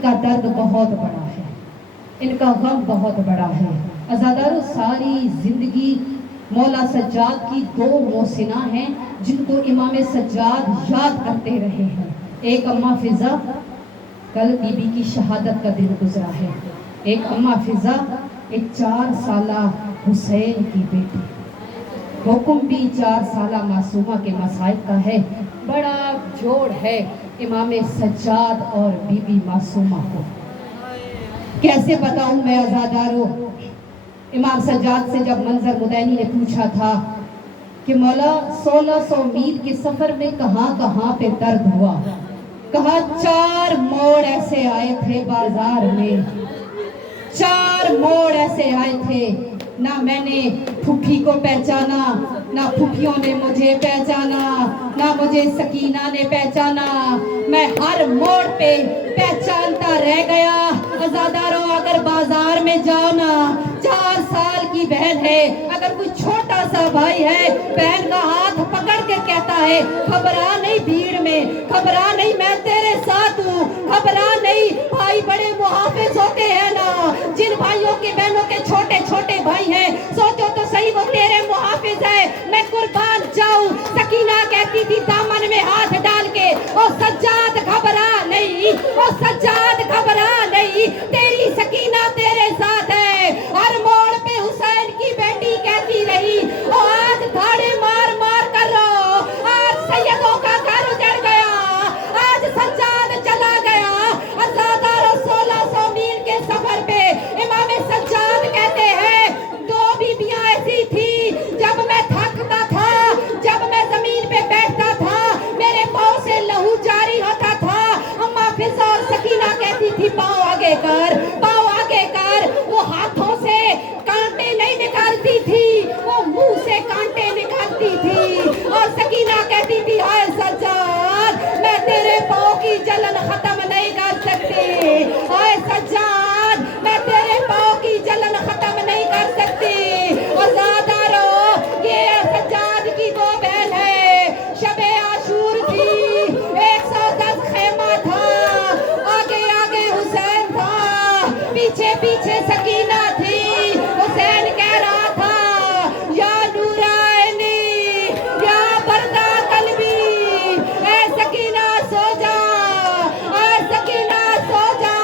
इनका दर्द बहुत बड़ा है, इनका गम बहुत बड़ा है। अज़ादारों, सारी जिंदगी मौला सज्जाद की दो मोहसिना हैं जिनको इमाम सज्जाद याद करते रहे हैं। एक अम्मा फिजा, कल बीबी की शहादत का दिन गुजरा है। एक अम्मा फिजा, एक 4 साला हुसैन की बेटी। हुक्म भी 4 साला मासूमा के मसाइब का है। बड़ा जोड़ है इमाम सज्जाद और बीबी मासूमा को। कैसे बताऊं मैं अज़ादारों, इमाम सज्जाद से जब मंजर मुदैनी ने पूछा था कि मौला 1600 मील के सफर में कहां कहां पे दर्द हुआ, कहा 4 मोड़ ऐसे आए थे बाजार में, 4 मोड़ ऐसे आए थे, ना मैंने फूफी को पहचाना, ना फूफियों ने मुझे पहचाना, ना मुझे सकीना ने पहचाना, मैं हर मोड़ पे पहचानता रह गया। अज़ादारों, अगर बाजार में जाओ ना, 4 साल की बहन है, अगर कोई छोटा सा भाई है, बहन का हाथ पकड़ के कहता है घबरा नहीं भीड़ में, घबरा नहीं मैं तेरे साथ हूँ, घबरा नहीं। भाई बड़े मुहाफिज होते हैं ना, जिन भाइयों के बहनों के छोटे छोटे भाई हैं, सोचो तो सही वो तेरे मुहाफिज है, मैं कुर्बान जाऊं। सकीना कहती थी दामन में हाथ डाल के, ओ सज्जाद घबरा नहीं, ओ सज्जाद घबरा नहीं, तेरी सकीना तेरे साथ है। हर मोड़ पे हुसैन की बेटी कहती रही, ओ आज धाड़े मार मार कर रो, आज सैयदों का घर उजड़ गया, आज सज्जाद चला गया। अज़ादारों, 1600 मील के सफर पे इमाम सज्जाद कहते हैं 2 बीबियां ऐसी थी, जब मैं थकता था, जब मैं जमीन पे बैठता था, मेरे पाँव से लहू जारी होता था। अम्मा फिजा और सकीना कहती थी पाँव आगे कर, पाँव आगे कर। वो हाथों से कांटे नहीं निकालती थी, वो मुंह से कांटे निकालती थी। और सकीना कहती थी हाय सज्जाद, मैं तेरे पाँव की जलन खत्म नहीं कर सकती, हाय सज्जाद मैं तेरे पाँव की जलन खत्म नहीं कर सकती। अज़ादारों, ये सज्जाद की वो बहन है, शबे आशूर थी, 110 खेमा था, आगे आगे हुसैन था, पीछे पीछे सकीना थी। हुसैन कह रहा था या नूरानी या बरदा कल्बी, ऐ सकीना सो जा, ऐ सकीना सो जा।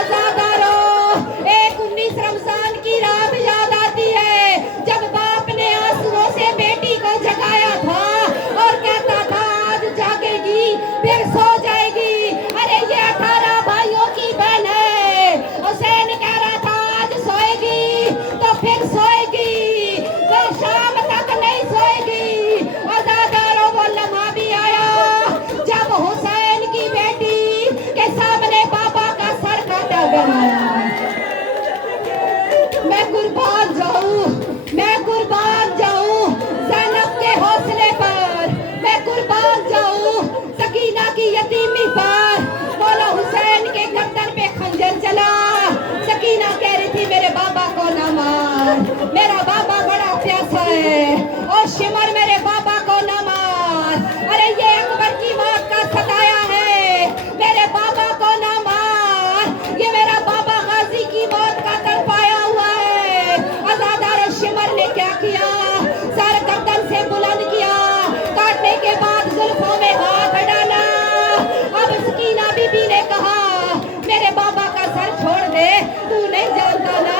अज़ादारों, एक 19 रमजान की रात याद आती है, जब बाप ने आंसुओं से बेटी को जगाया था और कहता था आज जागेगी फिर सो जाएगी। अरे ये 18 भाइयों की बहन है। हुसैन कह रहा था आज सोएगी तो फिर सोएगी, तो शाम तक नहीं सोएगी। अज़ादारों, वो लम्हा भी आया जब हुसैन की बेटी के सामने बाबा का सर काटा गया। मैं कुर्बान जाऊं, मैं कुर्बान जाऊं ज़ैनब के हौसले पर, मैं कुर्बान जाऊं सकीना की यतीमी पर। मौला हुसैन के गर्दन पे खंजर चला। सकीना कह रही थी मेरे बाबा को ना मार, मेरा बाबा बड़ा प्यासा है, और शिमर मेरे बाबा को ना मार। अरे ये अकबर की मौत का सताया है, मेरे बाबा को ना मार, ये मेरा बाबा गाजी की मौत का तड़पाया हुआ है। अज़ादारों, शिमर ने क्या किया, सर गर्दन से बुलंद किया, काटने के बाद जुल्फों में हाथ डाला। अब सकीना बीबी ने कहा मेरे बाबा का सर छोड़ दे, तू नहीं जानता ना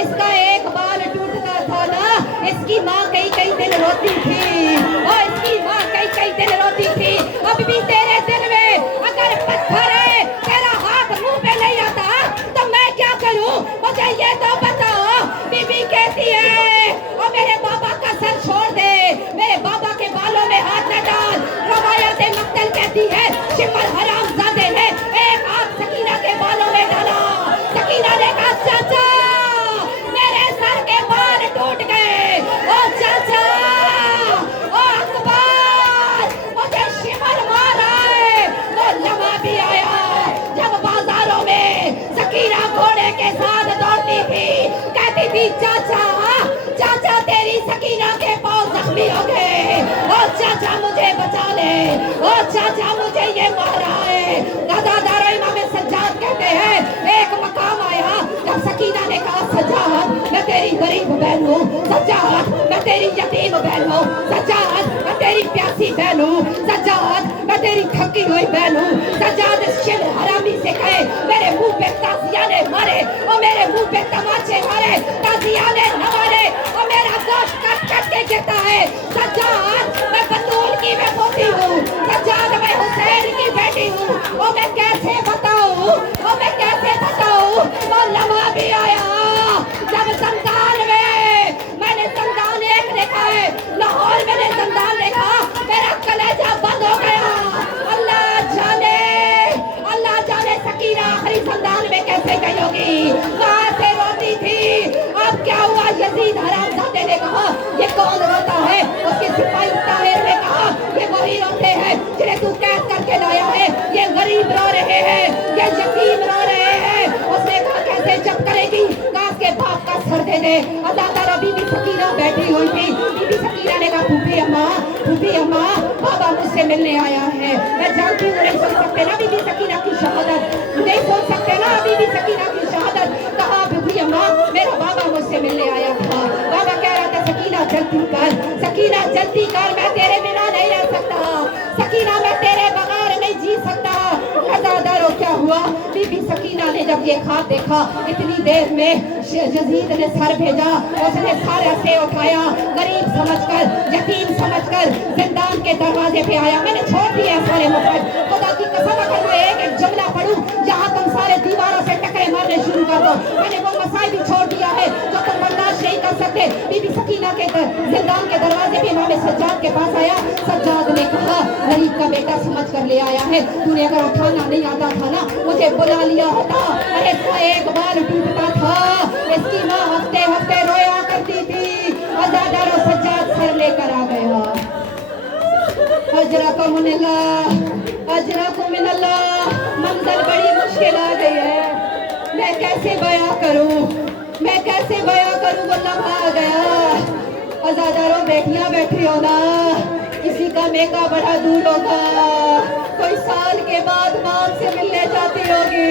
इसका एक बाल टूटता था ना, इसकी माँ कई कई दिन रोती थी, और इसकी माँ कई कई दिन रोती थी। अब भी तेरे दिल में अगर पत्थर है, तेरा हाथ मुंह पे नहीं आता तो मैं क्या करूं, मुझे ये तो बताओ। बीबी कहती है और मेरे बाबा का सर छोड़ दे, मेरे बाबा के बालों में हाथ न डाल। रवायत मक्तल कहती है शिमर हरामजादे ने एक हाथ सकीना के बालों में डाला। सकीना ने कहा चाचा मेरे सर के बाल टूट गए, ओ चाचा, ओ अकबर, मुझे शिमर मार आए। वो लम्हा भी आया जब बाजारों में सकीना घोड़े के साथ दौड़ती थी, कहती थी चाचा, चाचा तेरी सकीना के पाँव जख्मी हो गए, ओ चाचा मुझे बचा ले, ओ चाचा मुझे ये मारा है। अज़ादारों, इमाम सज्जाद कहते हैं सकीना ने कहा सज्जाद मैं तेरी गरीब बहन हूँ, सज्जाद मैं तेरी यतीम बहन हूँ, सज्जाद मैं तेरी प्यासी बहन हूँ, सज्जाद मैं तेरी थकी हुई बहन हूँ। सज्जाद इस शिव हरामी से कहे मेरे मुंह पे ताजिया ने मारे और मेरे मुंह पे तमाचे मारे, ताजिया ने न मारे और मेरा गोश्त कट कट के गिरता है। सज्जाद मैं बतूल की मैं पोती हूँ, सज्जाद मैं हुसैन की बेटी हूँ, और मैं कैसे बताऊँ, और मैं कैसे बताऊँ। वो लम्हा भी आया जब संतान में मैंने संतान एक देखा है, लाहौर मैंने संतान देखा, मेरा कलेजा बंद हो गया। अल्लाह जाने सकीना आखिरी संतान में कैसे गई होगी, कहाँ से रोती थी। अब क्या हुआ, यजीद हरामजादे ने कहा ये कौन रोता है, उसके सिपाही ताहिर ने कहा ये वही रोते हैं जिन्हें तू कैद करके लाया है, ये गरीब रो रहे हैं, ये यतीम रो रहे हैं। उसने कहा कैसे जब करेगी, कहा के बाप का सर दे दे। अदादारा बीबी सकीना बैठी हुई थी, बीबी सकीना ने कहा फूफी अम्मा बाबा मुझसे मिलने आया है। मैं जानती हूँ नहीं सुन सकते ना बीबी सकीना की शहादत, नहीं सुन सकते ना बीबी सकीना की शहादत। कहा फूफी अम्मा मेरा बाबा मुझसे मिलने आया था, बाबा कह रहा था सकीना जल्दी कर, सकीना जल्दी कर, मैं तेरे बिना नहीं रह सकता, सकीना मैं तेरे बगैर नहीं जी सकता। अदादारो क्या हुआ, बीबी सकीना ने जब ये ख्वाब देखा, इतनी देर में यजीद ने सर भेजा, उसने सारा से उठाया, गरीब समझकर, यतीम समझकर जिंदान के दरवाजे पे आया। मैंने छोड़ दिया सारे मुफत, खुदा की कसम अगर मैं एक एक जुमला पढ़ूं जहां तुम सारे दीवारों से टकरे मारने शुरू कर दो, मैंने वो मसाई भी छोड़ दिया है जो तुम बर्दाश्त नहीं कर सकते। बीबी सकीना के जिंदान के दरवाजे पे इमाम सज्जाद के पास आया। सज्जाद ने कहा गरीब का बेटा समझ कर ले आया है, तूने अगर उठाना नहीं आता था ना मुझे बुला लिया होता। अरे इसका एक बार टूटता था, इसकी माँ हफ्ते हफ्ते रोया करती थी। अज़ादारो सज्जाद सर लेकर आ गया। अजरकुम मिनल्लाह, मंजर बड़ी मुश्किल आ गई है, मैं कैसे बयां करूं, मैं कैसे बयां करूं। वो लम्हा आ गया। अज़ादारो बेटियां बैठी हो ना, किसी का मेका बड़ा दूर होगा, कोई साल के बाद बाप से मिलने जाती होगी,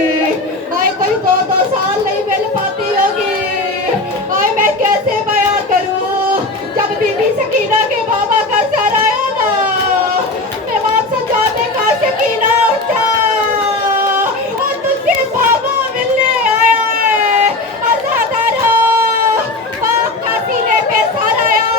आए कोई 2-2 साल नहीं मिल पाती होगी। आए मैं कैसे बयां करूं। जब बीबी सकीना के बाबा का सर आया ना, इमाम सज्जाद ने कहा सकीना उठा, और तुझसे बाबा मिलने आया है। अज़ादारो बाप का सीने पे सर आया,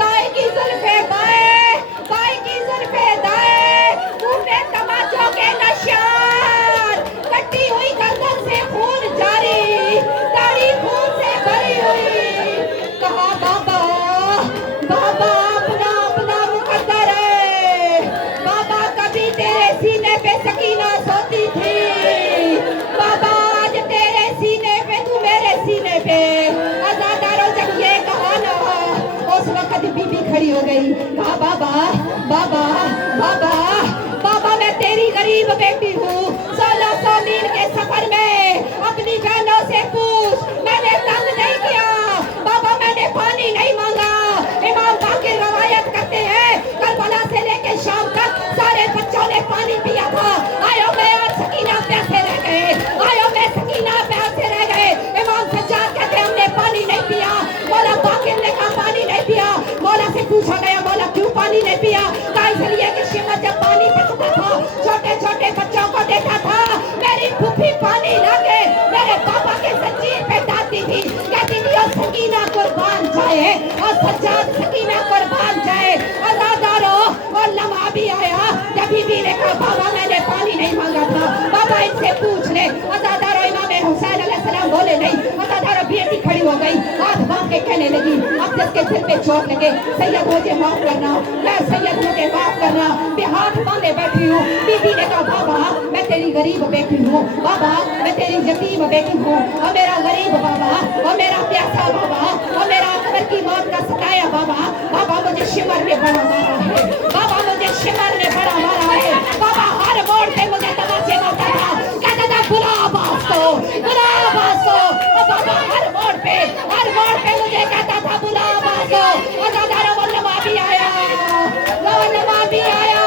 दाई की जुल्फे बाएं, बाई की जुल्फे दाएं, मुंह में तमाचों के निशान, कटी हुई गर्दन से खून जारी, दाढ़ी खून से भरी हुई। कहा बाबा बाबा अपना अपना मुकद्दर है, बाबा कभी तेरे सीने पे सकीना सोती थी, बाबा आज तेरे सीने पे तू मेरे सीने पे। अज़ादारो जब ये कहा ना, उस वक्त बीबी खड़ी हो गई, कहा बाबा बाबा बाबा बाबा मैं तेरी गरीब बेटी हूँ, 1600 मील के सफर में अपनी बहनों से पूछ, मैंने तंग नहीं किया बाबा, मैंने पानी नहीं मांगा। इमाम बाकी रवायत करते हैं करबला से लेके शाम तक सारे बच्चों ने पानी पिया था। आयो मैं आज सकीना प्यासे रह गए, आयो मैं सकीना प्यासे रह गए। इमाम सज्जाद कहते हमने पानी नहीं पिया। मौला बाकिर ने कहा पानी नहीं पिया। मौला से पूछा गया मौला क्यों पानी नहीं पिया, कहा इसलिए कि शिवा जब पानी पीता था छोटे छोटे बच्चों को देखा था, मेरी फूफी पानी लाके मेरे पापा के जंजीर पे डालती थी, कहती थी और सकीना कुर्बान जाए, और सज्जाद सकीना कुर्बान जाए। अज़ादारो और लम्हा भी आया जब बीबी ने कहा बाबा मैंने पानी नहीं मांगा था, बाबा इनसे पूछ ले। अज़ादारो इमाम हुसैन अलैहिस्सलाम बोले नहीं। अज़ादारो बेटी खड़ी हो गई, हाथ बांध के कहने लगी अब जिसके सिर पे चोट लगे सैयद मुझे माफ करना, मैं सैयद मुझे माफ करना, मैं हाथ बांधे बैठी हूँ। बीबी ने कहा बाबा मैं तेरी गरीब बेटी हूँ, बाबा मैं तेरी यतीम बेटी हूँ, और मेरा गरीब बाबा, और मेरा प्यासा बाबा, और मेरा अकबर की मौत का सताया बाबा, बाबा मुझे शिमर ने बड़ा मारा है, बाबा मुझे शिमर ने बड़ा मारा है, बाबा हर मोड़ पे मुझे तमाचे मारता था, कहता था बुला अब्बास को, बुला अब्बास को। और बाबा हर मोड़ पे मुझे कहता था बुला अब्बास को। अज़ादारो वो लम्हा भी आया, वो लम्हा भी आया।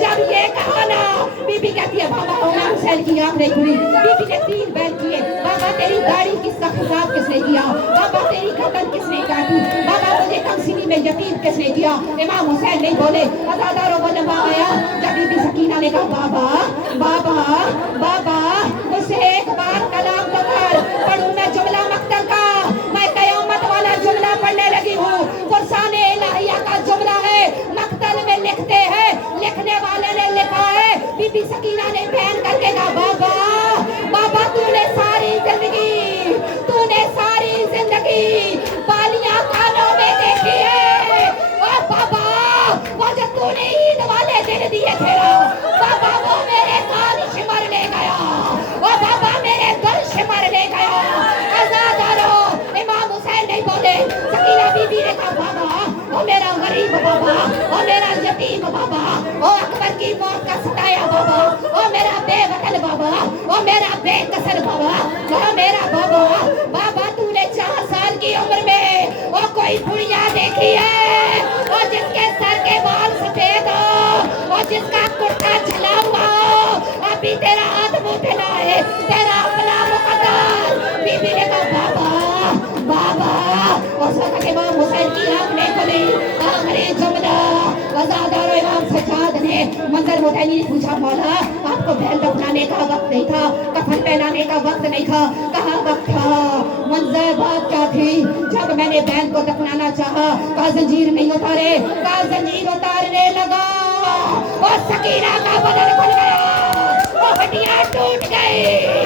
जब ये कहा ना, बीबी कहती है बाबा हुसैन की आंख नहीं खुली। बीबी ने 3 बैल किए, बाबा तेरी दाढ़ी किसका हिसाब किसने किया, बाबा तेरी गर्दन किसने काटी, बाबा तुझे कमसिनी में यतीम किसने किया। इमाम हुसैन नहीं बोले, अज़ादारों को लम्बा आया जब बीबी सकीना ने कहा बाबा बाबा बाबा मुझसे एक बार कलाम तो कर, पढ़ूं मैं जुमला मक्तल का, मैं कयामत वाला जुमला पढ़ने लगी हूँ। कुरान इलाहिया का जुमला है, मक्तल में लिखते हैं, लिखने वाले ने लिखा है। बीबी सकीना ने बयान करके कहा बाबा बाबा तूने सारी जिंदगी बालियां कानों में देखी है। ओ बाबा वो जो तूने ईद वाले दिन दिए थे बाबा, वो मेरे कान शिमर ले गया, ओ बाबा मेरे दिल शिमर ले गया। अज़ादारों इमाम हुसैन नहीं बोले, सकीना बीबी ने कहा बाबा ओ मेरा गरीब बाबा, ओ मेरा यतीम बाबा, ओ अकबर की मौत का सताया बाबा, ओ मेरा बेवकल बाबा, ओ मेरा बेकसर बाबा, ओ मेरा बाबा। बाबा तूने 4 साल की उम्र में वो कोई बुढ़िया देखी है, और जिसके सर के बाल सफेद हो, और जिसका कुर्ता छला हुआ हो, अभी तेरा हाथ मुंह फैलाए, तेरा अपना मुकद्दर। बीबी ने कहा बाबा बाबा, उस वक्त इमाम हुसैन की आंख नहीं खुली। आखिरी जुमला अज़ादारों इमाम सज्जाद ने मंजर मोहतानी ने पूछा मौला आपको बैल दफनाने का वक्त नहीं था, कफन पहनाने का वक्त नहीं था, कहाँ वक्त था? मंजर बात क्या थी? जब मैंने बैल को दफनाना चाहा, कहा जंजीर नहीं उतारे, कहा जंजीर उतारने लगा और सकीना का बदन खुल गया, वो हड्डियां टूट गई।